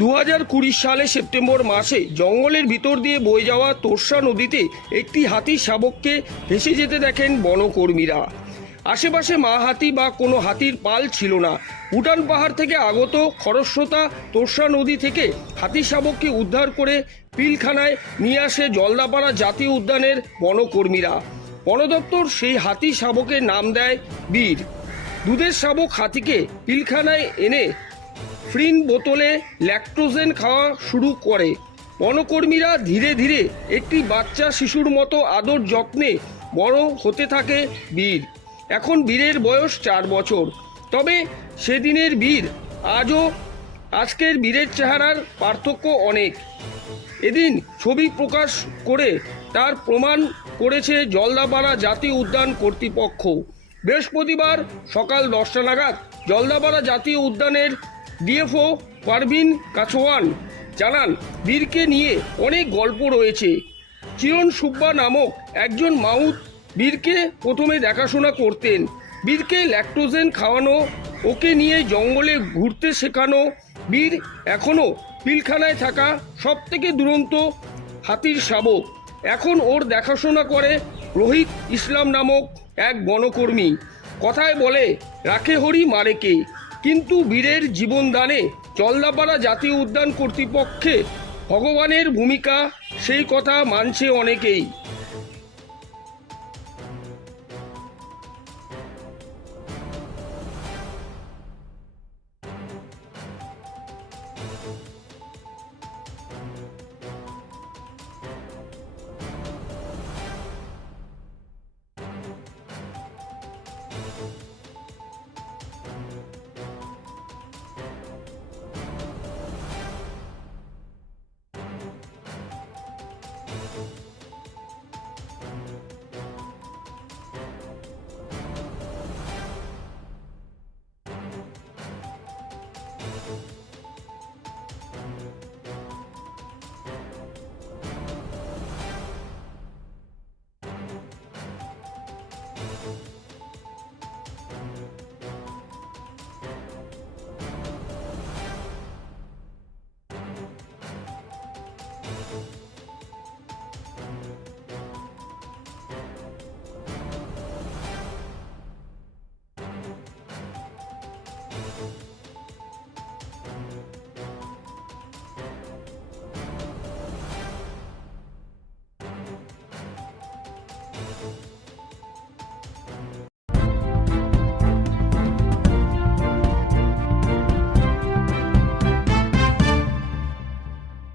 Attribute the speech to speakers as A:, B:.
A: দু হাজার কুড়ি সালে সেপ্টেম্বর মাসে জঙ্গলের ভিতর দিয়ে বয়ে যাওয়া তোরসা নদীতে একটি হাতির শাবককে ভেসে যেতে দেখেন বনকর্মীরা। আশেপাশে মা হাতি বা কোনো হাতির পাল ছিল না। ভুটান পাহাড় থেকে আগত খরস্রোতা তোরসা নদী থেকে হাতির শাবককে উদ্ধার করে পিলখানায় নিয়ে আসে জলদাপাড়া জাতীয় উদ্যানের বনকর্মীরা। বন দপ্তর সেই হাতি শাবকের নাম দেয় বীর। দুধের শাবক হাতিকে পিলখানায় এনে ফ্রিন বোতলে ল্যাকটোজেন খাওয়া শুরু করে। বনকর্মীরা ধীরে ধীরে একটি বাচ্চা শিশুর মতো আদর যত্নে বড় হতে থাকে বীর। এখন বীরের বয়স চার বছর। তবে সেদিনের বীর আজও আজকের বীরের চেহারার পার্থক্য অনেক। এদিন ছবি প্রকাশ করে তার প্রমাণ করেছে জলদাপাড়া জাতীয় উদ্যান কর্তৃপক্ষ। বৃহস্পতিবার সকাল দশটা নাগাদ জলদাপাড়া জাতীয় উদ্যানের ডিএফও পারভিন কাছোয়ান জানান, বীরকে নিয়ে অনেক গল্প রয়েছে। চিরণ সুব্বা নামক একজন মাউথ বীরকে প্রথমে দেখাশোনা করতেন। বীরকে ল্যাকটোজেন খাওয়ানো, ওকে নিয়ে জঙ্গলে ঘুরতে শেখানো, বীর এখনও পিলখানায় থাকা সব থেকে দুরন্ত হাতির শাবক। এখন ওর দেখাশোনা করে রোহিত ইসলাম নামক এক বনকর্মী। কথায় বলে, রাখে হরি মারে কে কিন্তু বীরের জীবনদানে জলদাপাড়া জাতীয় উদ্যান কর্তৃপক্ষে ভগবানের ভূমিকা সেই কথা মানছে অনেকেই। Thank you.